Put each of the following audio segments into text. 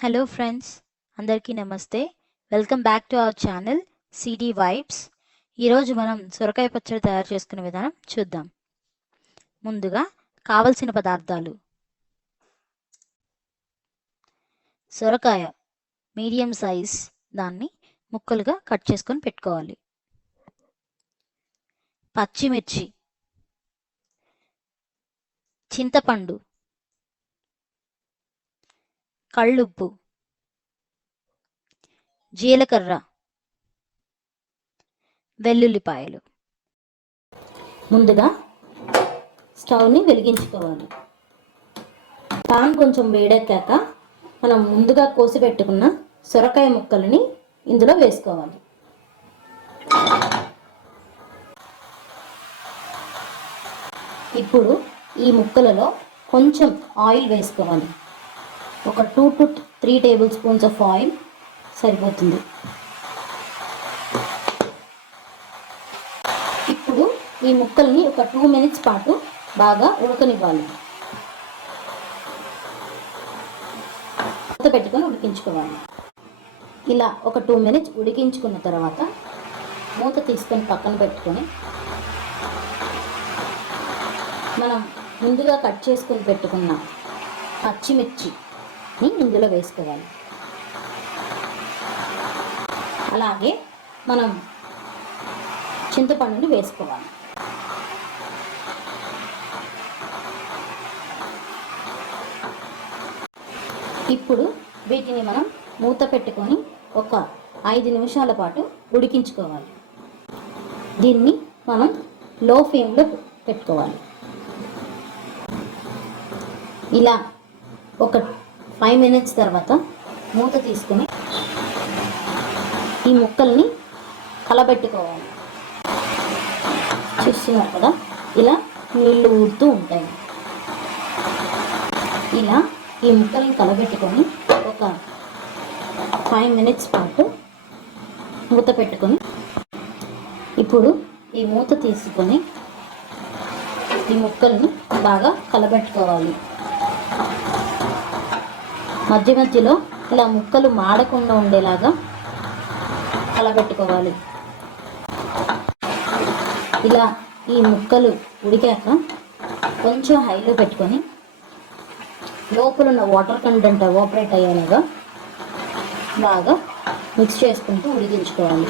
Hello friends, అందరికీ నమస్తే. Welcome back to our channel CD vibes. ఈరోజు మనం సొరకాయ పచ్చడి తయారు చేసుకునే విధానం చూద్దాం. ముందుగా కావలసిన పదార్థాలు: సొరకాయ మీడియం సైజ్, దాన్ని ముక్కలుగా కట్ చేసుకొని పెట్టుకోవాలి. పచ్చిమిర్చి, చింతపండు, కళ్ళుప్పు, జీలకర్ర, వెల్లుల్లిపాయలు. ముందుగా స్టవ్ని వెలిగించుకోవాలి. పాన్ కొంచెం వేడెక్కాక మనం ముందుగా కోసి పెట్టుకున్న సొరకాయ ముక్కలని ఇందులో వేసుకోవాలి. ఇప్పుడు ఈ ముక్కలలో కొంచెం ఆయిల్ వేసుకోవాలి. ఒక 2 to 3 table spoons of oil సరిపోతుంది. ఇప్పుడు ఈ ముక్కల్ని ఒక 2 మినిట్స్ పాటు బాగా ఉడకనివ్వాలి. మూత పెట్టుకొని ఉడికించుకోవాలి. ఇలా ఒక 2 మినిట్స్ ఉడికించుకున్న తర్వాత మూత తీసుకొని పక్కన పెట్టుకొని మనం ముందుగా కట్ చేసుకొని పెట్టుకున్న పచ్చిమిర్చిని ఇందులో వేసుకోవాలి. అలాగే మనం చింతపండుని వేసుకోవాలి. ఇప్పుడు వీటిని మనం మూత పెట్టుకొని ఒక 5 నిమిషాల పాటు ఉడికించుకోవాలి. దీన్ని మనం లో ఫ్లేమ్లో పెట్టుకోవాలి. ఇలా ఒక 5 మినిట్స్ తర్వాత మూత తీసుకొని ఈ ముక్కల్ని కలబెట్టుకోవాలి. చూస్తున్నారు కదా, ఇలా నీళ్లు ఊరుతూ ఉంటాయి. ఇలా ఈ ముక్కల్ని కలబెట్టుకొని ఒక 5 మినిట్స్ పాటు మూత పెట్టుకొని ఇప్పుడు ఈ మూత తీసుకొని ఈ ముక్కల్ని బాగా కలబెట్టుకోవాలి. మధ్య మధ్యలో ఇలా ముక్కలు మాడకుండా ఉండేలాగా కలబెట్టుకోవాలి. ఇలా ఈ ముక్కలు ఉడికాక కొంచెం హైలో పెట్టుకొని లోపల ఉన్న వాటర్ కంటెంట్ ఎవాపరేట్ అయ్యేలాగా బాగా మిక్స్ చేసుకుంటూ ఉడికించుకోవాలి.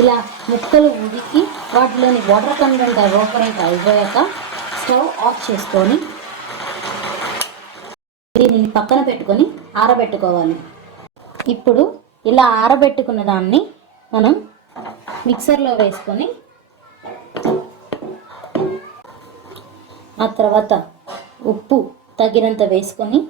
ఇలా ముక్కలు ఉడికి వాటిలోని వాటర్ కంటెంట్ ఎవాపరేట్ అయిపోయాక స్టవ్ ఆఫ్ చేసుకొని దీనిని పక్కన పెట్టుకొని ఆరబెట్టుకోవాలి. ఇప్పుడు ఇలా ఆరబెట్టుకున్న దాన్ని మనం మిక్సర్లో వేసుకొని ఆ తర్వాత ఉప్పు తగినంత వేసుకొని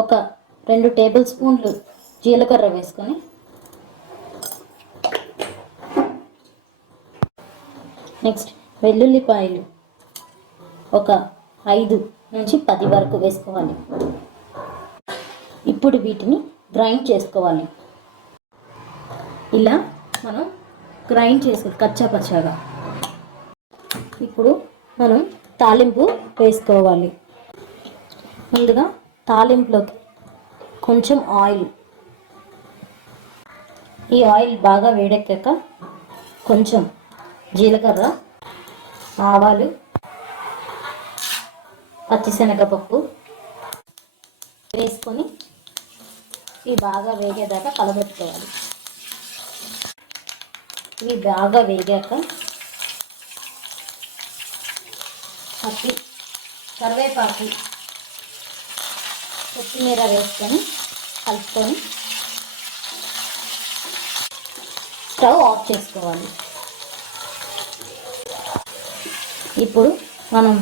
ఒక 2 టేబుల్ స్పూన్లు జీలకర్ర వేసుకొని నెక్స్ట్ వెల్లుల్లిపాయలు ఒక 5 నుంచి 10 వరకు వేసుకోవాలి. ఇప్పుడు వీటిని గ్రైండ్ చేసుకోవాలి. ఇలా మనం గ్రైండ్ చేసుకోవాలి కచ్చాపచ్చాగా. ఇప్పుడు మనం తాలింపు వేసుకోవాలి. ముందుగా తాలింపులోకి కొంచెం ఆయిల్, ఈ ఆయిల్ బాగా వేడెక్కాక కొంచెం జీలకర్ర, ఆవాలు, పచ్చిశనగపప్పు వేసుకొని ఇవి బాగా వేగేదాకా కలబెట్టుకోవాలి. ఇవి బాగా వేగాక కరివేపాకు, కొత్తిమీర వేసుకొని కలుపుకొని స్టవ్ ఆఫ్ చేసుకోవాలి. ఇప్పుడు మనం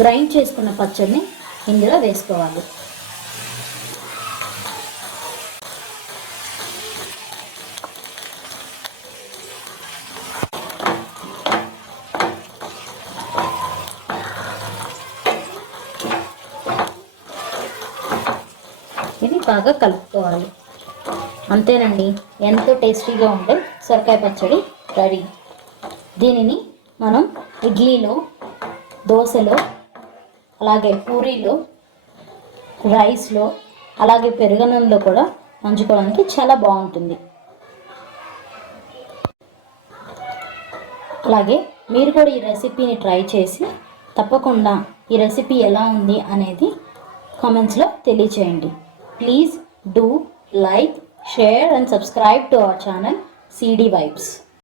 గ్రైండ్ చేసుకున్న పచ్చడిని ఇందులో వేసుకోవాలి. ఇది బాగా కలుపుకోవాలి. అంతేనండి, ఎంతో టేస్టీగా ఉండే సొరకాయ పచ్చడి రెడీ. దీనిని మనం ఇడ్లీలో, దోశలో, అలాగే పూరీలో, రైస్లో, అలాగే పెరుగన్నంలో కూడా నంచుకోవడానికి చాలా బాగుంటుంది. అలాగే మీరు కూడా ఈ రెసిపీని ట్రై చేసి తప్పకుండా ఈ రెసిపీ ఎలా ఉంది అనేది కామెంట్స్లో తెలియచేయండి. Please do like, share and subscribe to our channel CD Vibes.